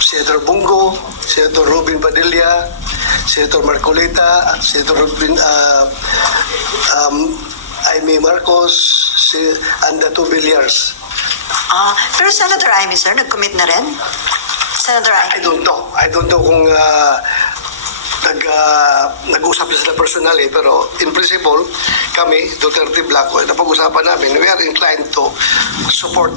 Senator Bungo, Senator Robin Padilla, Senator Marcolita, Senator Robin, Aimee Marcos, and the two Villar. Pero Senator Aimee, sir, nag-commit na rin? Senator I Aimee? don't know. I don't know kung nag-usap na sila personally, pero in principle, kami, Duterte Blanco, napag-usapan namin, we are inclined to support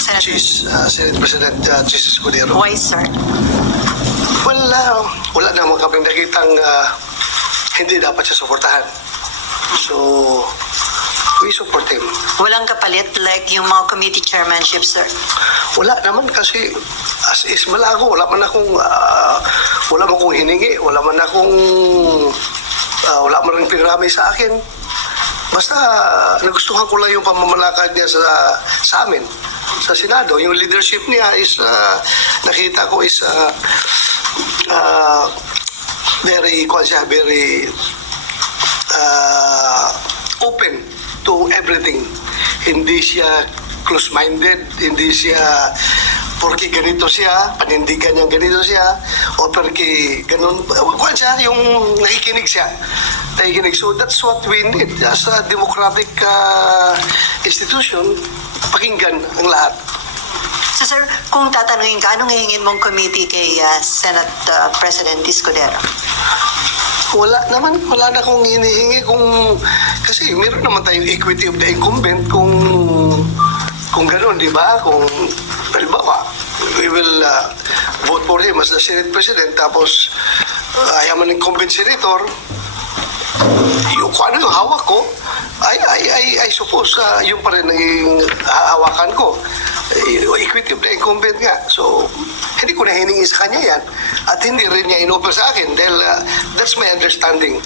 Senate President Chis Escudero. Why, sir? Well, wala naman kami nakitang hindi dapat siya suportahan. So, we support him. Walang kapalit like yung mga committee chairmanship, sir? Wala naman kasi as is malago. Wala man akong hiningi. Wala man rin pinrami sa akin. Basta nagustuhan ko lang yung pamamalakad niya sa amin, sa Senado. Yung leadership niya is, nakita ko is very open to everything. Hindi siya close-minded, hindi siya porque ganito siya, panindigan niyang ganito siya, o porque ganun, kwan siya, yung nakikinig siya. So that's what we need as a democratic institution, pakinggan ang lahat. So, sir, kung tatanungin ka, anong hihingin mong committee kay Senate President Escudero? Wala na akong hinihingi kasi meron naman tayong equity of the incumbent kung gano'n, di ba? Kung halimbawa, we will vote for him as the Senate President, tapos I am an incumbent senator, yung kung ano yung hawak ko, I suppose yung pa rin naging hawakan ko. Equity of the incumbent nga. So, hindi ko na hiningi sa kanya yan. At hindi rin niya inoffer sa akin dahil that's my understanding.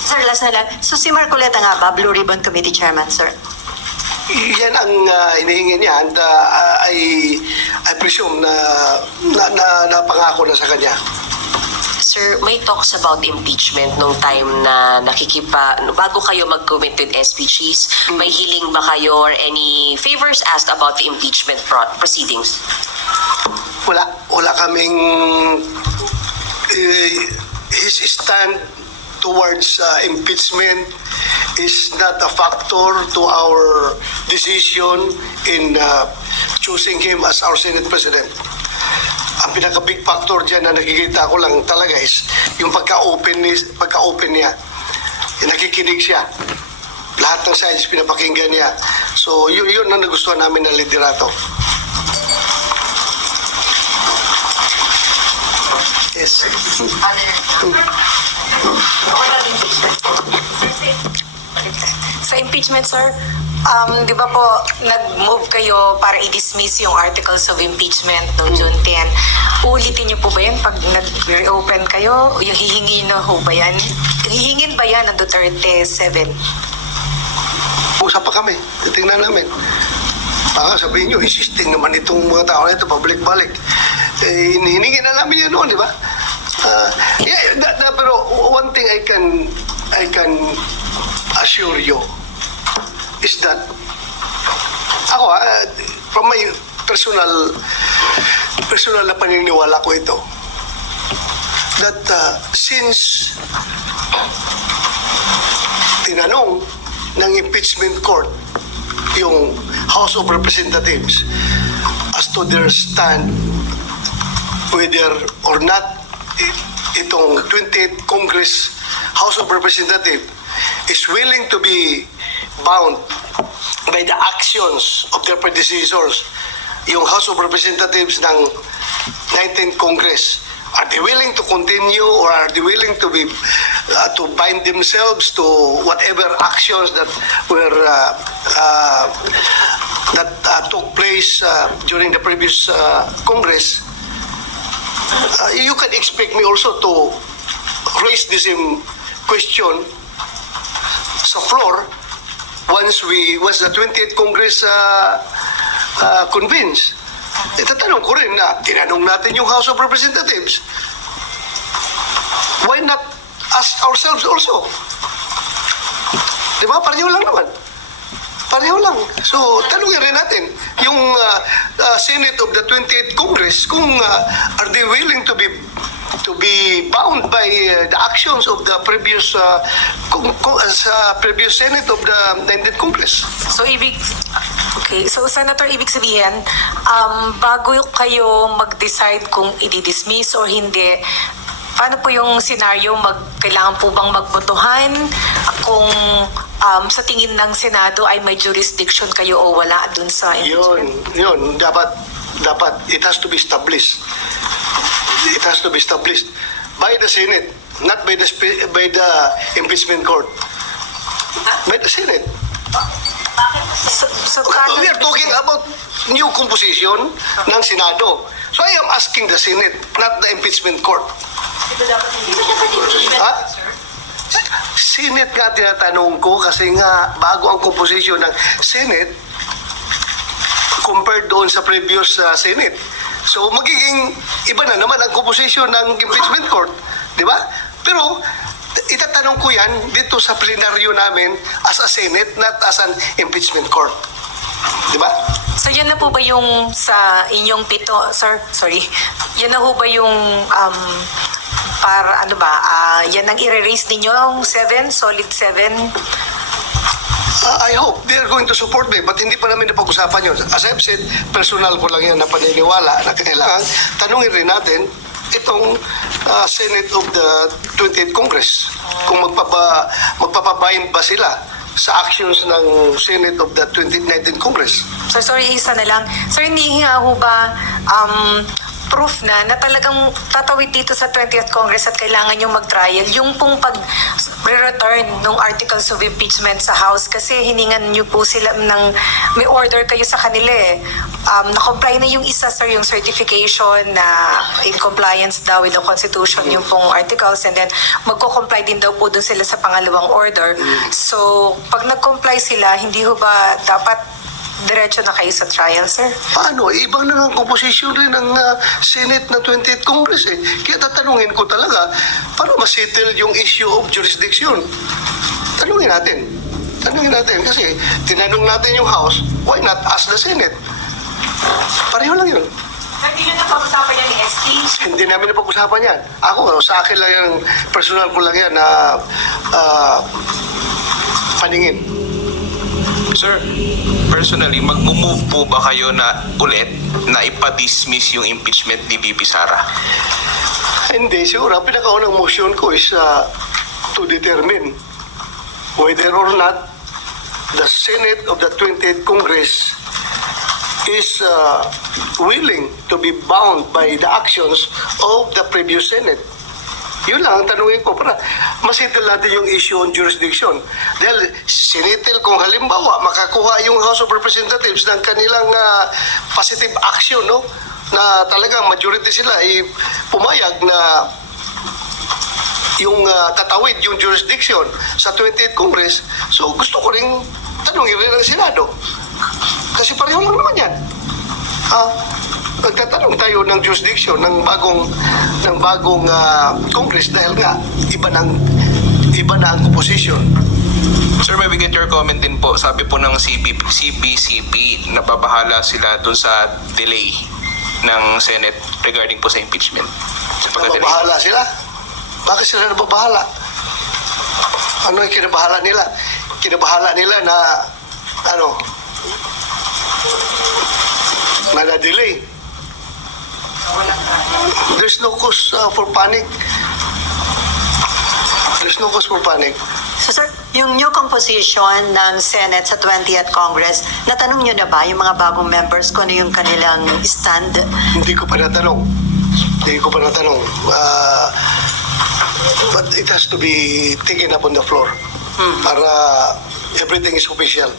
Sir, last na lang. So, si Marcoleta nga ba, Blue Ribbon Committee Chairman, sir? Yan ang hinihingi niya and I presume na napangako na sa kanya. Sir, may talks about impeachment nung time na bago kayo mag-commit with SPGs, may hiling ba kayo or any favors asked about the impeachment proceedings? Wala kaming his stand towards impeachment is not a factor to our decision in choosing him as our Senate President. Ang pinaka-big factor dyan na nakikita ko lang talaga is yung pagka-open niya. Nakikinig siya. Lahat ng sides pinapakinggan niya. So, yun ang nagustuhan namin na liderato. Yes. Sa impeachment, sir, di ba po, nag-move kayo para i-dismiss yung articles of impeachment noong June 10. Ulitin niyo po ba yan pag nag-reopen kayo? Yung hihingi na ho ba yan? Hihingin ba yan ng Duterte 7? Usap pa kami. Titingnan namin. Baka sabihin nyo, insisting naman itong mga tao na ito, pabalik-balik. Hiningi na namin yan noon, di ba? Pero one thing I can assure you is that ako, from my personal na paniniwala ko ito, that since tinanong ng impeachment court yung House of Representatives as to their stand whether or not itong 28th Congress House of Representatives is willing to be bound by the actions of their predecessors, yung House of Representatives ng 19th Congress, are they willing to continue or are they willing to be to bind themselves to whatever actions that were took place during the previous Congress? You can expect me also to raise the same question sa floor once the 20th Congress convenes. Itatanong ko rin na tinanong natin yung House of Representatives. Why not ask ourselves also? Di ba? Pareho lang naman. Pareho lang. So, tanongin rin natin yung Senate of the 28th Congress kung are they willing to be bound by the actions of the previous previous Senate of the 19th Congress. So Senator, ibig sabihin, bago kayo mag-decide kung i-dismiss or hindi, paano po yung senaryo? Kailangan po bang magbotohan kung sa tingin ng Senado ay may jurisdiction kayo o wala dun sa impeachment? Yun, dapat it has to be established. It has to be established by the Senate, not by the impeachment court. By the Senate. So, We are talking about new composition ng Senado. So I am asking the Senate, not the impeachment court. Ha? Senate nga tinatanong ko kasi nga bago ang composition ng Senate compared doon sa previous Senate. So magiging iba na naman ang composition ng impeachment court, di ba? Pero itatanong ko yan dito sa plenaryo namin as a Senate, not as an impeachment court. Di ba? So yan na po ba yung sa inyong pito, sir? Sorry. Yan na po ba yung para ano ba? Yan ang i-raise ninyo, yung 7, solid 7? I hope they are going to support me, but hindi pa namin napag-usapan yun. As I've said, personal ko lang yan na paniniwala na kailangan tanungin rin natin itong Senate of the 28th Congress kung magpapabind ba sila sa actions ng Senate of the 2019 Congress. So sorry, isa na lang. Sir, hindi nga ho ba proof na talagang tatawid dito sa 20th Congress at kailangan yung mag-trial, yung pong pag-return ng articles of impeachment sa House kasi hiningan nyo po sila may order kayo sa kanila eh. Na-comply na yung isa, sir, yung certification na in compliance daw with the Constitution yung pong articles and then magko-comply din daw po dun sila sa pangalawang order. So, pag nag-comply sila, hindi ho ba dapat diretso na kayo sa trial, sir? Paano? Ibang na ang composition rin ng Senate ng 20th Congress eh. Kaya tatanungin ko talaga para masettle yung issue of jurisdiction. Tanungin natin. Kasi tinanong natin yung House, why not ask the Senate? Pareho lang yun. Hindi nyo napag-usapan yan ni SP? Hindi namin napag-usapan yan. Ako, sa akin lang yan, personal ko lang yan na paningin. Sir, personally, mag-move po ba kayo na ulit na ipa-dismiss yung impeachment ni VP Sara? Hindi, siguro. Ang pinakaunang motion ko is to determine whether or not the Senate of the 20th Congress is willing to be bound by the actions of the previous Senate. Yun lang ang tanungin ko para masettle natin yung issue on jurisdiction. Dahil sinitil kung halimbawa makakuha yung House of Representatives ng kanilang positive action, no? Na talagang majority sila ay pumayag na yung tatawid yung jurisdiction sa 20th Congress. So gusto ko ring tanungin rin ang Senado. Kasi pareho lang naman yan. Nagtatanong tayo ng jurisdiction ng bagong Congress dahil nga iba na ang composition. Sir, may we get your comment din po. Sabi po ng CBCP, nababahala sila dun sa delay ng Senate regarding po sa impeachment. Sa pagka-delay. Nababahala sila? Bakit sila nababahala? Ano yung kinabahala nila? Kinabahala nila na na-delay. There's no cause for panic. There's no cause for panic. So sir, yung new composition ng Senate sa 20th Congress, natanong nyo na ba yung mga bagong members kung ano yung kanilang stand? Hindi ko pa natanong. But it has to be taken up on the floor para everything is official.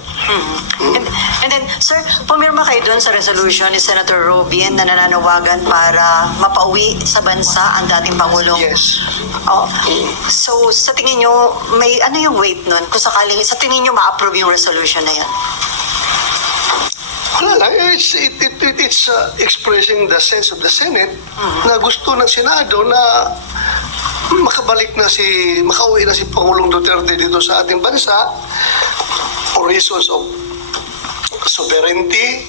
And then, sir, pumirma kayo doon sa resolution ni Senator Robin na nananawagan para mapauwi sa bansa ang dating Pangulong. Yes. Oh. So, sa tingin nyo, may ano yung weight nun? Kung sakaling, sa tingin nyo ma-approve yung resolution na yan? Wala lang. It's expressing the sense of the Senate na gusto ng Senado na makauwi na si Pangulong Duterte dito sa ating bansa for reasons of sovereignty,